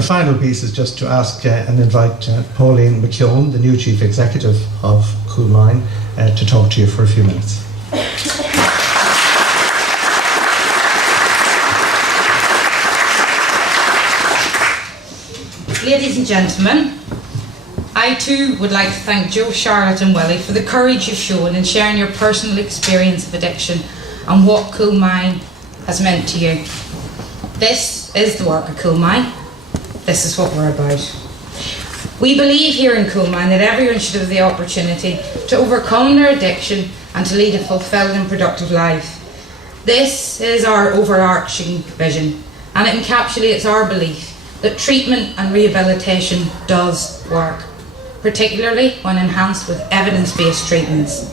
The final piece is just to ask and invite Pauline, the new Chief Executive of Coolmine, to talk to you for a few minutes. Ladies and gentlemen, I too would like to thank Joe, Charlotte and Willie for the courage you've shown in sharing your personal experience of addiction and what Coolmine has meant to you. This is the work of Coolmine. This is what we're about. We believe here in Coolmine that everyone should have the opportunity to overcome their addiction and to lead a fulfilled and productive life. This is our overarching vision, and it encapsulates our belief that treatment and rehabilitation does work, particularly when enhanced with evidence-based treatments.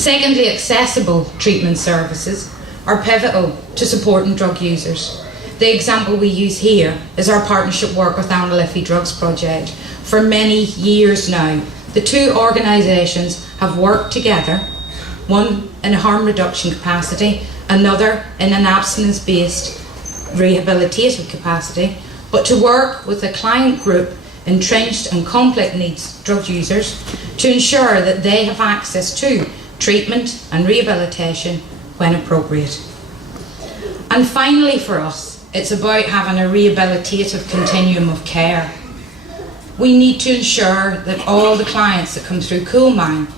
Secondly, accessible treatment services are pivotal to supporting drug users. The example we use here is our partnership work with Anna Liffey Drugs Project. For many years now, the two organisations have worked together, one in a harm reduction capacity, another in an abstinence-based rehabilitative capacity, but to work with a client group entrenched and complex needs drug users to ensure that they have access to treatment and rehabilitation when appropriate. And finally for us, it's about having a rehabilitative continuum of care. We need to ensure that all the clients that come through Coolmine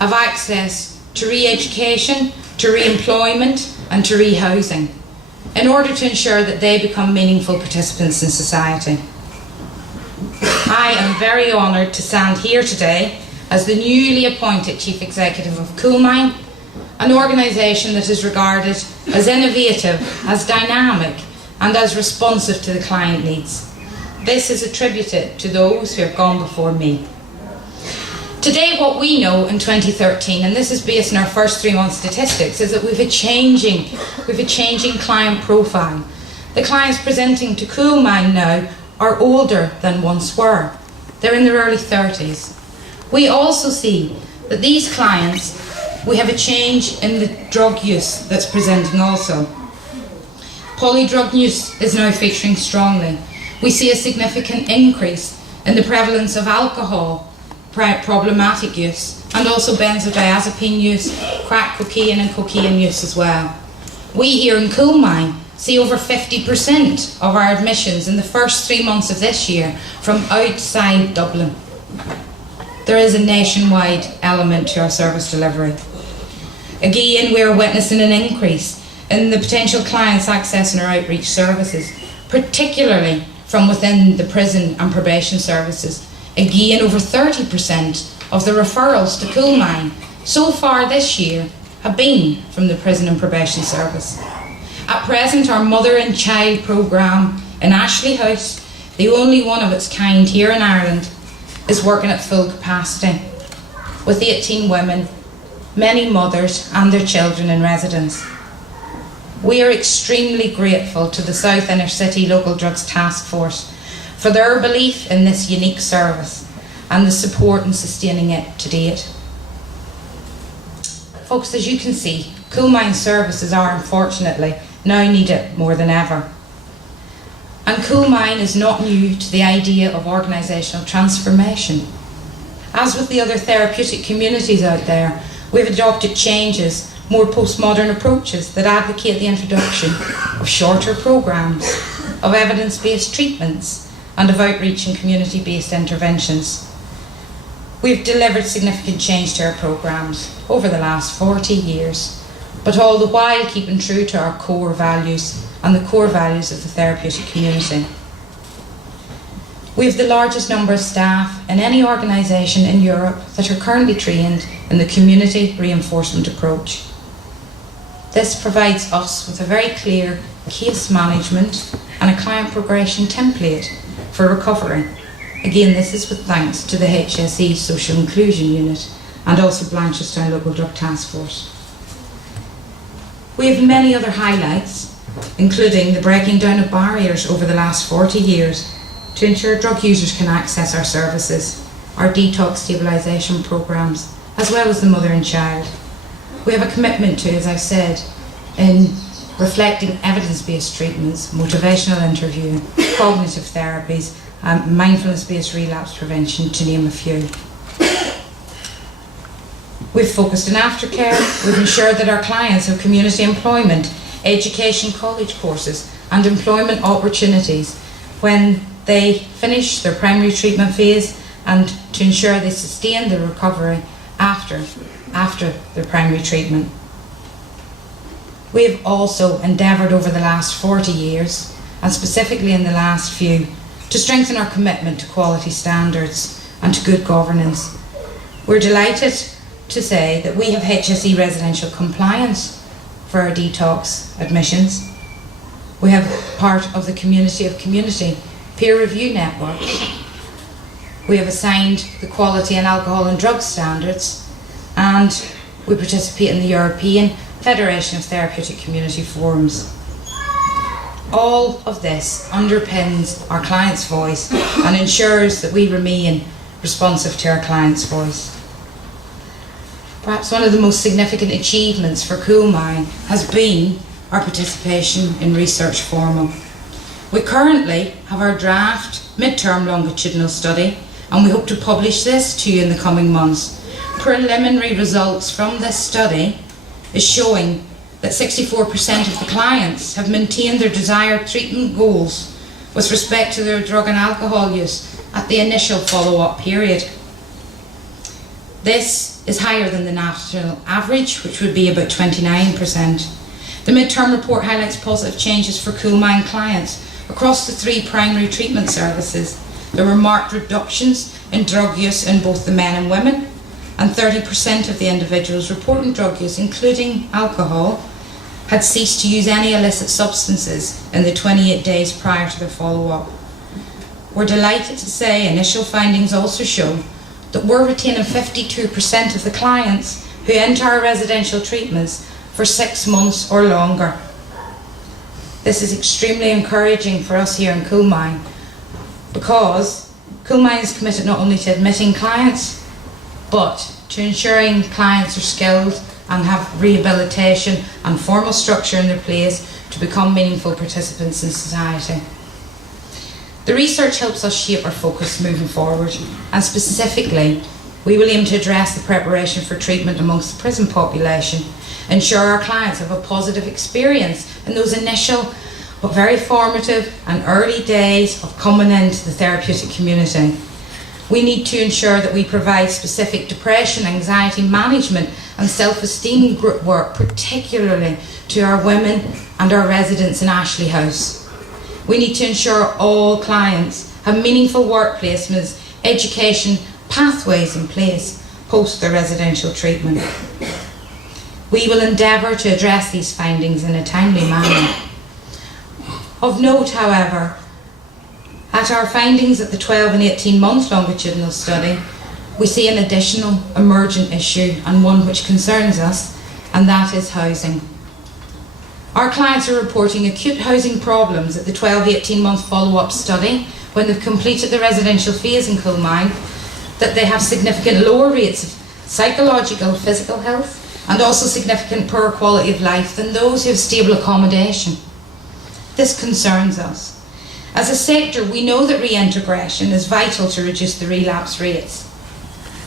have access to re-education, to re-employment and to rehousing, in order to ensure that they become meaningful participants in society. I am very honoured to stand here today as the newly appointed Chief Executive of Coolmine, an organisation that is regarded as innovative, as dynamic and as responsive to the client needs. This is attributed to those who have gone before me. Today, what we know in 2013, and this is based on our first 3 month statistics, is that we've a changing client profile. The clients presenting to Coolmine now are older than once were. They're in their early 30s. We also see that these clients, we have a change in the drug use that's presenting also. Polydrug use is now featuring strongly. We see a significant increase in the prevalence of alcohol problematic use, and also benzodiazepine use, crack cocaine and cocaine use as well. We here in Coolmine see over 50% of our admissions in the first 3 months of this year from outside Dublin. There is a nationwide element to our service delivery. Again, we are witnessing an increase in the potential clients accessing our outreach services, particularly from within the prison and probation services. Again, over 30% of the referrals to Coolmine so far this year have been from the prison and probation service. At present, our mother and child programme in Ashley House, the only one of its kind here in Ireland, is working at full capacity with 18 women, many mothers and their children in residence. We are extremely grateful to the South Inner City Local Drugs Task Force for their belief in this unique service and the support in sustaining it to date. Folks, as you can see, Coolmine services are unfortunately now needed more than ever. And Coolmine is not new to the idea of organisational transformation. As with the other therapeutic communities out there, we've adopted changes, more postmodern approaches that advocate the introduction of shorter programmes, of evidence-based treatments, and of outreach and community-based interventions. We've delivered significant change to our programmes over the last 40 years, but all the while keeping true to our core values and the core values of the therapeutic community. We have the largest number of staff in any organisation in Europe that are currently trained in the community reinforcement approach. This provides us with a very clear case management and a client progression template for recovery. Again, this is with thanks to the HSE Social Inclusion Unit and also Blanchardstown Local Drug Task Force. We have many other highlights, including the breaking down of barriers over the last 40 years to ensure drug users can access our services, our detox stabilisation programmes, as well as the mother and child. We have a commitment to, as I've said, in reflecting evidence-based treatments, motivational interviewing, cognitive therapies, and mindfulness-based relapse prevention, to name a few. We've focused on aftercare. We've ensured that our clients have community employment, education college courses and employment opportunities when they finish their primary treatment phase, and to ensure they sustain their recovery after their primary treatment. We have also endeavoured over the last 40 years, and specifically in the last few, to strengthen our commitment to quality standards and to good governance. We're delighted to say that we have HSE residential compliance for our detox admissions. We have part of the community of community peer review network. We have assigned the quality in alcohol and drug standards, and we participate in the European Federation of Therapeutic Community Forums. All of this underpins our client's voice and ensures that we remain responsive to our client's voice. Perhaps one of the most significant achievements for Coolmine has been our participation in Research Forum. We currently have our draft mid-term longitudinal study, and we hope to publish this to you in the coming months. Preliminary results from this study is showing that 64% of the clients have maintained their desired treatment goals with respect to their drug and alcohol use at the initial follow-up period. This is higher than the national average, which would be about 29%. The mid-term report highlights positive changes for Coolmine clients across the 3 primary treatment services. There were marked reductions in drug use in both the men and women, and 30% of the individuals reporting drug use, including alcohol, had ceased to use any illicit substances in the 28 days prior to their follow-up. We're delighted to say initial findings also show that we're retaining 52% of the clients who enter our residential treatments for 6 months or longer. This is extremely encouraging for us here in Coolmine, because Coolmine is committed not only to admitting clients, but to ensuring clients are skilled and have rehabilitation and formal structure in their place to become meaningful participants in society. The research helps us shape our focus moving forward, and specifically, we will aim to address the preparation for treatment amongst the prison population, ensure our clients have a positive experience in those initial but very formative and early days of coming into the therapeutic community. We need to ensure that we provide specific depression, anxiety management and self-esteem group work, particularly to our women and our residents in Ashley House. We need to ensure all clients have meaningful work placements, education pathways in place post their residential treatment. We will endeavour to address these findings in a timely manner. Of note, however, at our findings at the 12 and 18-month longitudinal study, we see an additional emergent issue, and one which concerns us, and that is housing. Our clients are reporting acute housing problems at the 12-18-month follow-up study when they've completed the residential phase in Coolmine, that they have significant lower rates of psychological, physical health, and also significant poorer quality of life than those who have stable accommodation. This concerns us. As a sector, we know that reintegration is vital to reduce the relapse rates,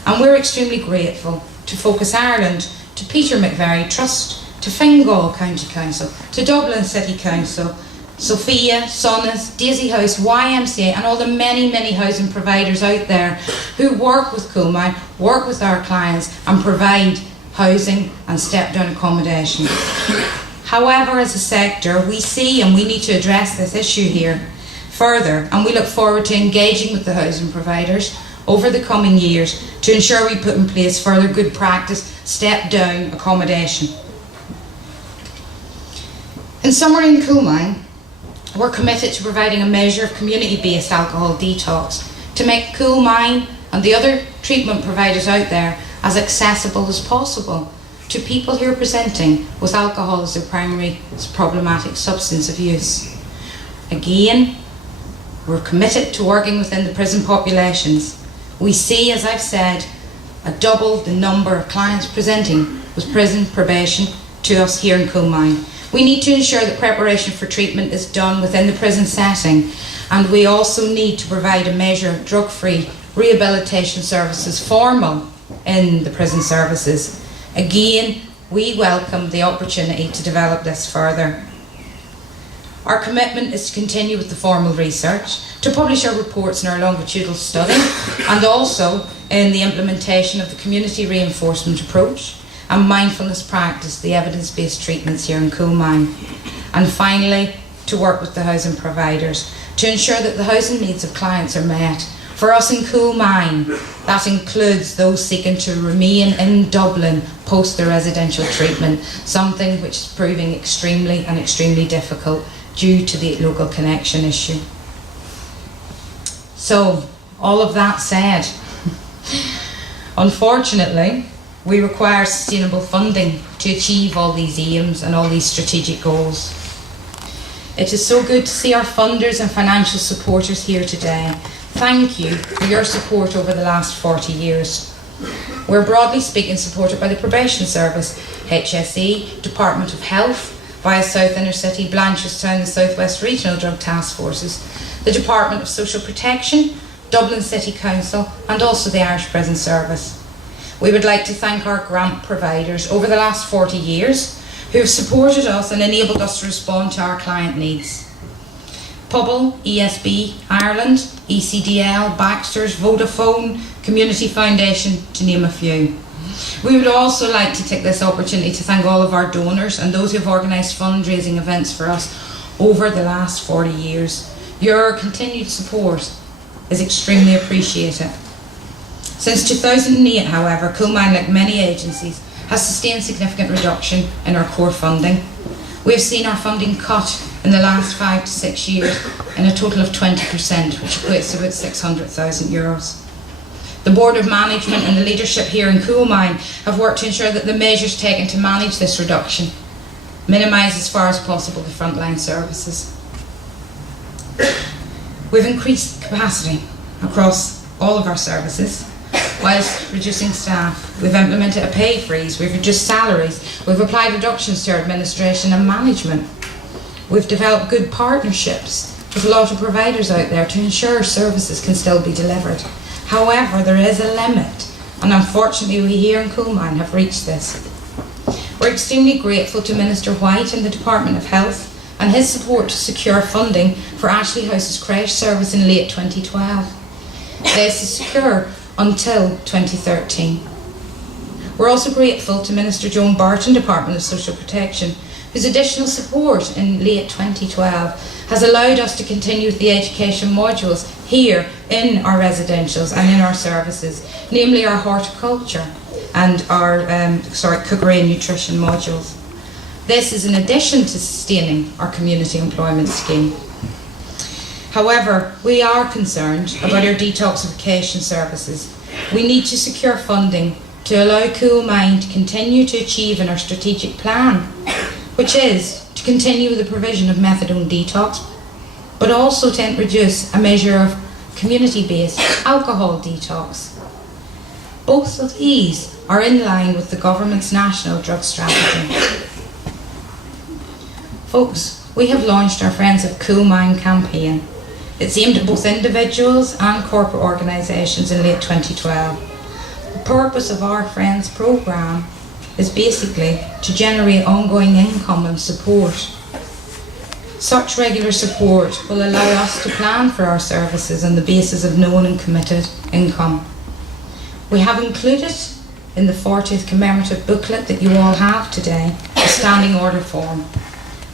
and we're extremely grateful to Focus Ireland, to Peter McVerry Trust, to Fingal County Council, to Dublin City Council, Sophia, Sonus, Daisy House, YMCA, and all the many, many housing providers out there who work with Coolmine, work with our clients and provide housing and step-down accommodation. However, as a sector, we see and we need to address this issue here further, and we look forward to engaging with the housing providers over the coming years to ensure we put in place further good practice step-down accommodation. In summary, in Coolmine, we're committed to providing a measure of community-based alcohol detox to make Coolmine and the other treatment providers out there as accessible as possible to people who are presenting with alcohol as their primary problematic substance of use. Again, we're committed to working within the prison populations. We see, as I've said, double the number of clients presenting with prison probation to us here in Coolmine. We need to ensure that preparation for treatment is done within the prison setting, and we also need to provide a measure of drug-free rehabilitation services formal in the prison services. Again, we welcome the opportunity to develop this further. Our commitment is to continue with the formal research, to publish our reports in our longitudinal study, and also in the implementation of the community reinforcement approach and mindfulness practice, the evidence-based treatments here in Coolmine. And finally, to work with the housing providers to ensure that the housing needs of clients are met. For us in Coolmine, that includes those seeking to remain in Dublin post their residential treatment, something which is proving extremely difficult due to the local connection issue. So, all of that said, unfortunately, we require sustainable funding to achieve all these aims and all these strategic goals. It is so good to see our funders and financial supporters here today. Thank you for your support over the last 40 years. We're broadly speaking supported by the Probation Service, HSE, Department of Health, via South Inner City, Blanchardstown and South West Regional Drug Task Forces, the Department of Social Protection, Dublin City Council and also the Irish Prison Service. We would like to thank our grant providers over the last 40 years who have supported us and enabled us to respond to our client needs. Pobble, ESB, Ireland, ECDL, Baxter's, Vodafone, Community Foundation, to name a few. We would also like to take this opportunity to thank all of our donors and those who have organised fundraising events for us over the last 40 years. Your continued support is extremely appreciated. Since 2008, however, Coolmine, like many agencies, has sustained significant reduction in our core funding. We have seen our funding cut in the last 5 to 6 years in a total of 20%, which equates to about €600,000. The Board of Management and the leadership here in Coolmine have worked to ensure that the measures taken to manage this reduction minimise as far as possible the frontline services. We've increased capacity across all of our services whilst reducing staff. We've implemented a pay freeze, we've reduced salaries, we've applied reductions to our administration and management. We've developed good partnerships with a lot of providers out there to ensure services can still be delivered. However, there is a limit, and unfortunately we here in Coolmine have reached this. We're extremely grateful to Minister White and the Department of Health and his support to secure funding for Ashley House's creche service in late 2012. This is secure until 2013. We're also grateful to Minister Joan Barton, Department of Social Protection, whose additional support in late 2012 has allowed us to continue with the education modules here in our residentials and in our services, namely our horticulture and our cookery and nutrition modules. This is in addition to sustaining our community employment scheme. However, we are concerned about our detoxification services. We need to secure funding to allow Coolmine to continue to achieve in our strategic plan, which is to continue with the provision of methadone detox, but also to introduce a measure of community-based alcohol detox. Both of these are in line with the government's national drug strategy. Folks, we have launched our Friends of Coolmine campaign. It's aimed at both individuals and corporate organisations in late 2012. The purpose of our Friends programme is basically to generate ongoing income and support. Such regular support will allow us to plan for our services on the basis of known and committed income. We have included in the 40th commemorative booklet that you all have today a standing order form,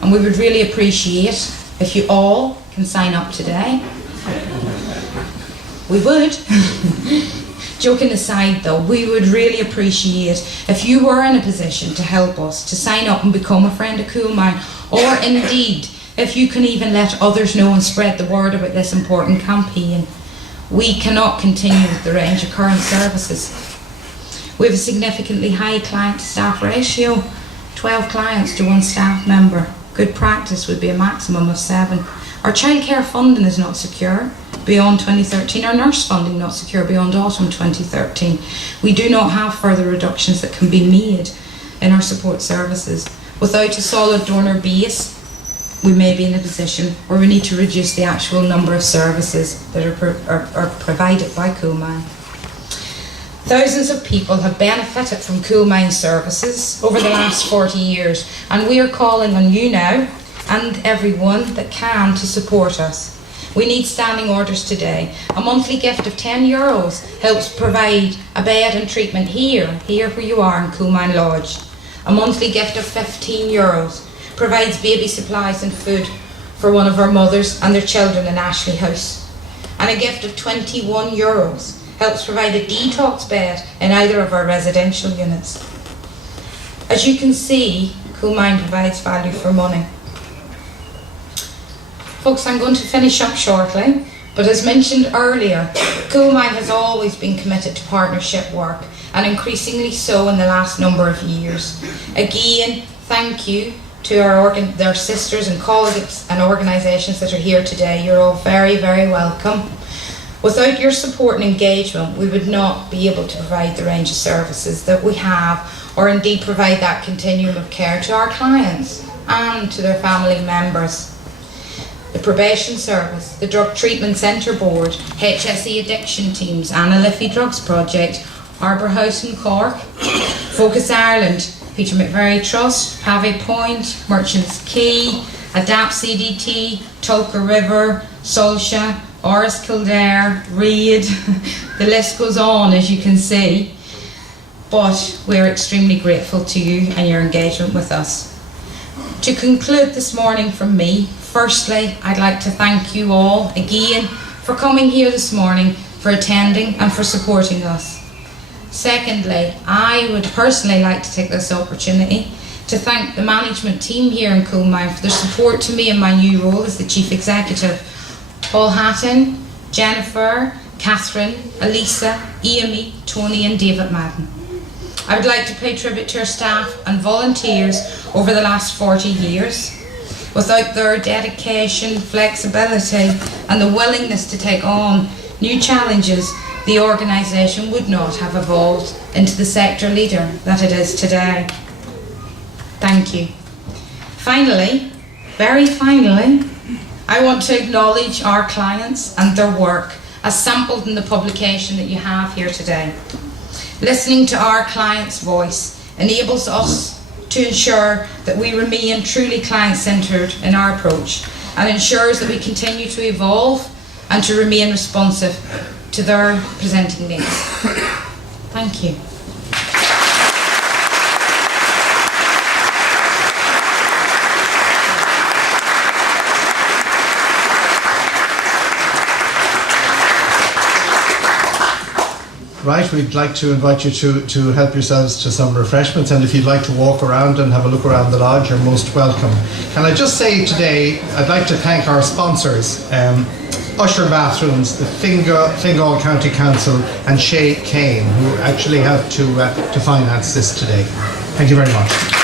and we would really appreciate if you all can sign up today. We would. Joking aside though, we would really appreciate if you were in a position to help us to sign up and become a friend of Coolmine, or indeed if you can even let others know and spread the word about this important campaign. We cannot continue with the range of current services. We have a significantly high client to staff ratio, 12 clients to 1 staff member. Good practice would be a maximum of 7. Our childcare funding is not secure beyond 2013. Our nurse funding not secure beyond autumn 2013. We do not have further reductions that can be made in our support services. Without a solid donor base, we may be in a position where we need to reduce the actual number of services that are provided by Coolmine. Thousands of people have benefited from Coolmine services over the last 40 years, and we are calling on you now and everyone that can to support us. We need standing orders today. A monthly gift of €10 helps provide a bed and treatment here where you are in Coolmine Lodge. A monthly gift of €15 provides baby supplies and food for one of our mothers and their children in Ashley House. And a gift of €21 helps provide a detox bed in either of our residential units. As you can see, Coolmine provides value for money. Folks, I'm going to finish up shortly, but as mentioned earlier, Coolmine has always been committed to partnership work, and increasingly so in the last number of years. Again, thank you to their sisters and colleagues and organisations that are here today. You're all very, very welcome. Without your support and engagement, we would not be able to provide the range of services that we have, or indeed provide that continuum of care to our clients and to their family members. The Probation Service, the Drug Treatment Centre Board, HSE Addiction Teams, Anna Liffey Drugs Project, Arbour House in Cork, Focus Ireland, Peter McVerry Trust, Pavey Point, Merchants Quay, Adapt CDT, Tolka River, Solsha, Oris Kildare, Reid, the list goes on, as you can see. But we're extremely grateful to you and your engagement with us. To conclude this morning from me, firstly, I'd like to thank you all again for coming here this morning, for attending and for supporting us. Secondly, I would personally like to take this opportunity to thank the management team here in Coolmine for their support to me in my new role as the Chief Executive. Paul Hatton, Jennifer, Catherine, Elisa, Amy, Tony and David Madden. I would like to pay tribute to our staff and volunteers over the last 40 years. Without their dedication, flexibility and the willingness to take on new challenges, the organisation would not have evolved into the sector leader that it is today. Thank you. Finally, very finally, I want to acknowledge our clients and their work as sampled in the publication that you have here today. Listening to our clients' voice enables us to ensure that we remain truly client-centred in our approach, and ensures that we continue to evolve and to remain responsive to their presenting needs. Thank you. Right, we'd like to invite you to help yourselves to some refreshments, and if you'd like to walk around and have a look around the lodge, you're most welcome. Can I just say today, I'd like to thank our sponsors, Usher Bathrooms, the Fingal County Council and Shay Kane, who actually helped to finance this today. Thank you very much.